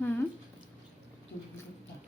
Hmm? Tulog pa.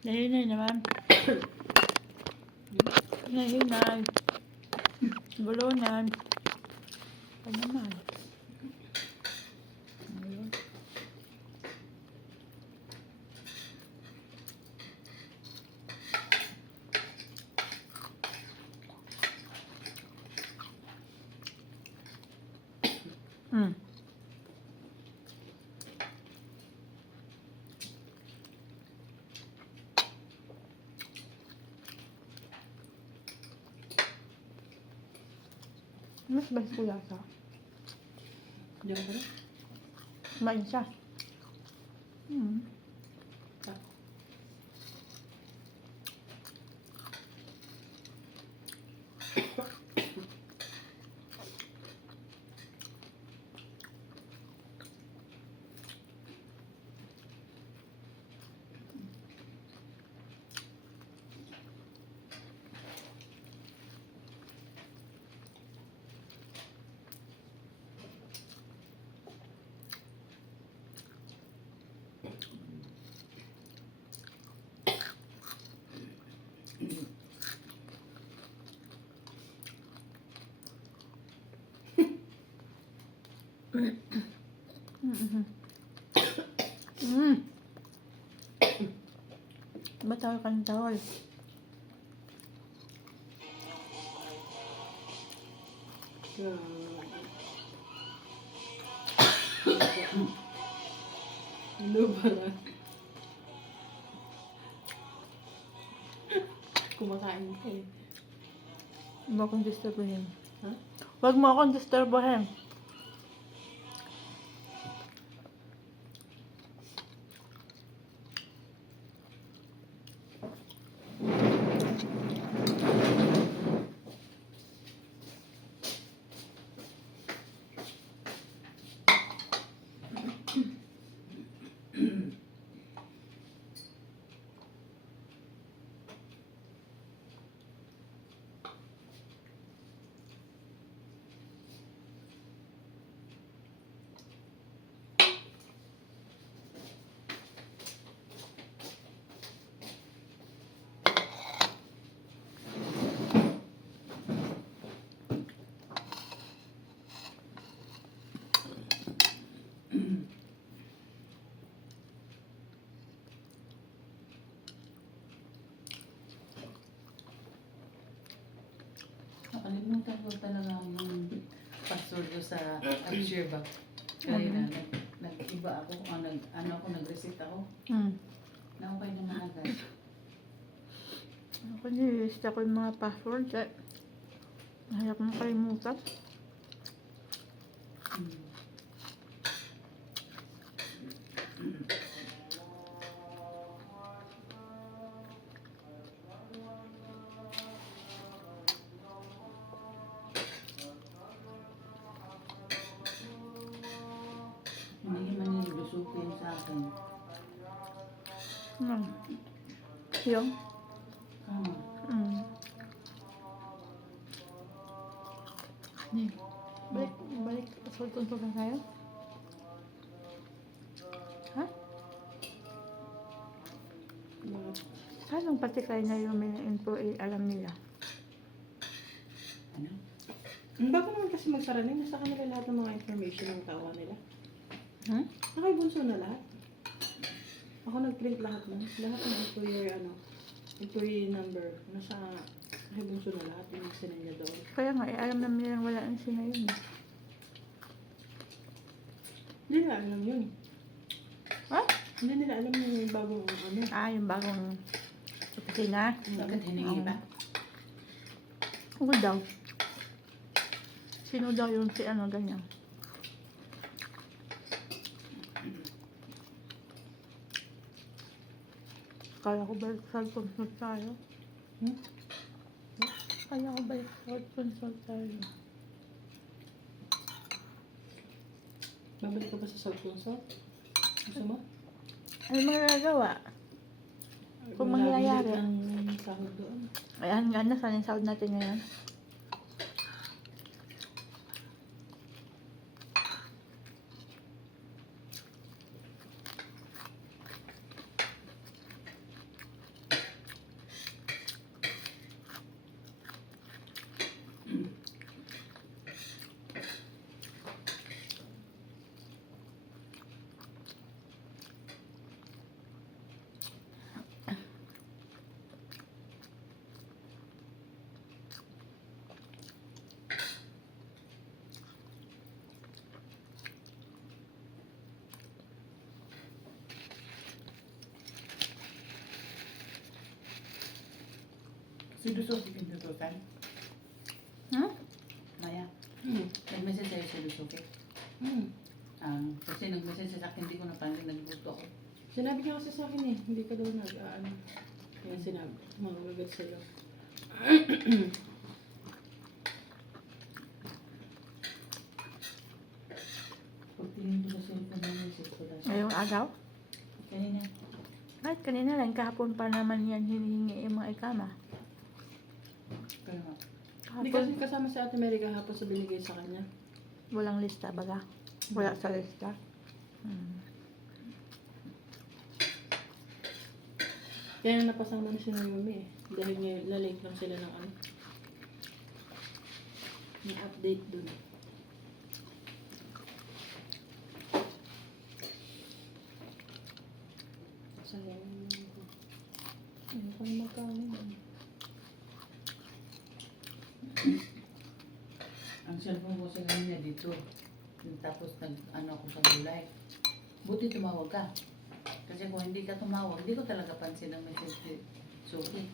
Nahinay naman. Nahinay. Bulunan. Ano naman? Ayun. Hmm. Mas balik ko lasa. Diyan ka na? Kumain siya. Hmm. Bataw ka ng tawal. Ano ba na? Kumakain ka eh. Huwag mo akong disturbuhin. Ha? Huwag mo akong disturbuhin. Nakalimutan ko talaga yung password ko sa AppShare ba? Kaya nag-iba ako, nag-reset ako. Naukay naman agad. Ako nilista ko yung mga passwords eh. Mahirap na kalimutan. Hindi man nilusukin sa akin. Yung? Kama. Balik. Password control na tayo? Ha? Anong particular na yung mga employee alam nila? Ano? Bago naman kasi magsara na, nasa kanila lahat ng mga information ng kawa nila. Hmm? Nakay bunso na lahat. Ako nag-print lahat ng employer, employee number. Nasa Hebunso na lahat yung sinend niya doon. Kaya nga, alam naman nilang wala ang sina yun. Hindi nila alam yun. Ha? Hindi nila alam yung bagong ano. Yung bagong opisina. Bakit hiningi ba? Ako daw. Sino daw yung si ano, ganyan? Kaya ko ba consult tayo? Hmm? Kaya ko ba consult tayo? Babalik ka ba sa South Consult? Gusto mo? Ano magagawa? Kung mangyayari. Ang sahod doon. Ayan nga, nasaan yung sahod natin ngayon? Si Luso, si Pintututan. Hmm? Maya, Hmm. nag-message sa'yo si Luso, okay? Kasi nag-message sa akin, hindi ko napansin, nagluto ako. Sinabi niya kasi sa akin eh, hindi ka daw nag-ano. Kaya sinabi, magagat sa'yo. Pagtingin ko sa cellphone ng message ko lang. Ngayong agaw? Kanina, Kahit kanina lang, kahapon pa naman yan hinihingi yung mga ikama. pero nga, Hindi Kahapon, kasi kasama si Ate Mary kahapon sa binigay sa kanya. walang lista baga. Wala sa lista. Hmm. Kaya napasama na si Naomi eh. Dahil ngayon, lalate lang sila ng ano. Yung update dun. Sayang naman ko. Ano pa yung magkano? ang cellphone ko sa kanina dito. Tapos nag-ano ako sa gulay. Buti tumawag ka. Kasi kung hindi ka tumawag, hindi ko talaga pansin ang message ni Sophie.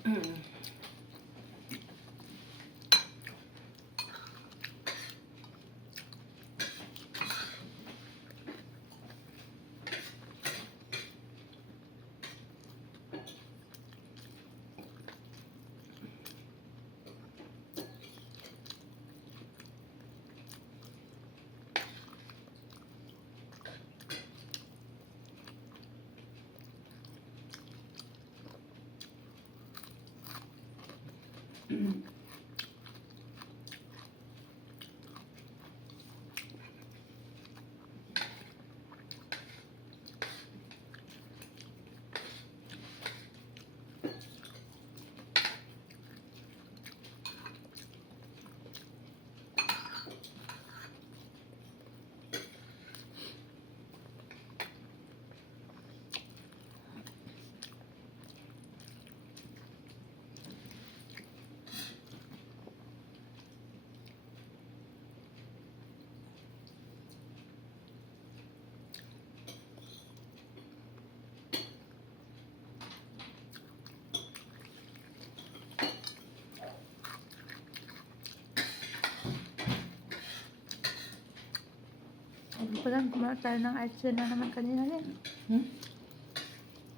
Walang kumain tayo ng ice cream na naman kanina rin.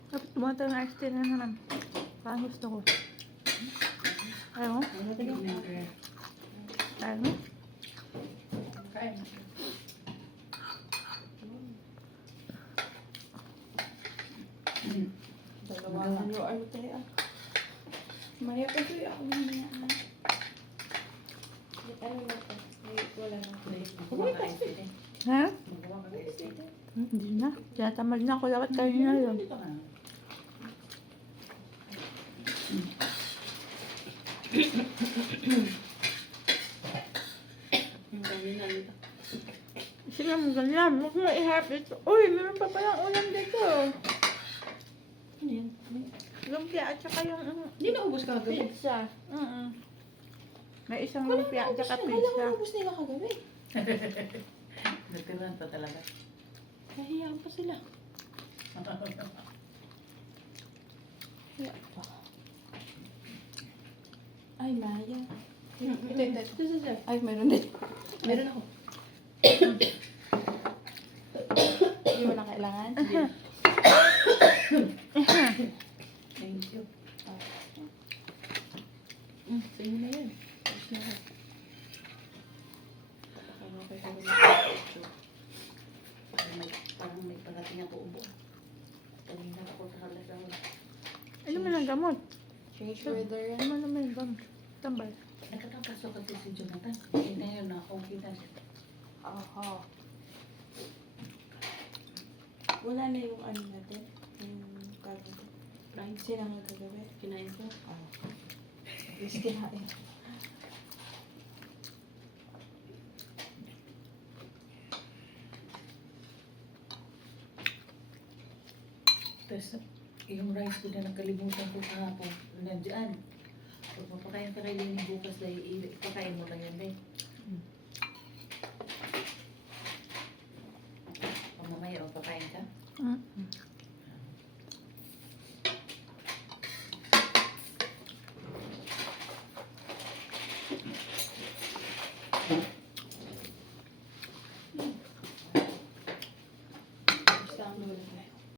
Tapos kumain tayo ng ice cream na naman. Parang gusto ko. Ayaw mo? Ano tayo? Ayaw mo? Kain. Dalawa nyo ay tayo. Maya pa ito ako hindi na. Ano na ito? Wala na. Magawa ka ice tea. Ha? Magawa ka ice tea. Hindi na. Tinatamad na ako. Dapat kanina yun. Dito ka na. Yung dami na dito. Sige mo ganyan. Huwag mo i-half ito. Uy, meron pa palang ulam dito. Ano yan? Lumpia at saka yung Hindi naubos kagabi. pizza. May isang Wala lumpia at naubos saka na. Wala pizza. naubos nila kagabi. Nagtiran pa talaga. Nahiyaan pa sila. Hiya pa. Ay, Maya. Ito. Ay, meron din. Meron ako. Hindi mo na kailangan. Thank you. Sa inyo na yan. Tapos na ako. Parang may parating ako ubo. Kanina ako kakalasang. Ano man ang gamot? Change weather yan. Ano naman yung gamot? Tambal. Nakakapasok kasi si Jonathan. Hindi na yun na okay na siya. Aha. Wala na yung ano natin. Yung kagabi. Rice. Sila nga kagabi. Kinain ko. Yes, kinain. Tapos yung rice ko na nakalimutan ko kahapon. Nandiyan. Pag mapakain ka kay Lenny bukas dahil ipakain mo lang yan eh. Pag mamaya mapakain ka. Mm.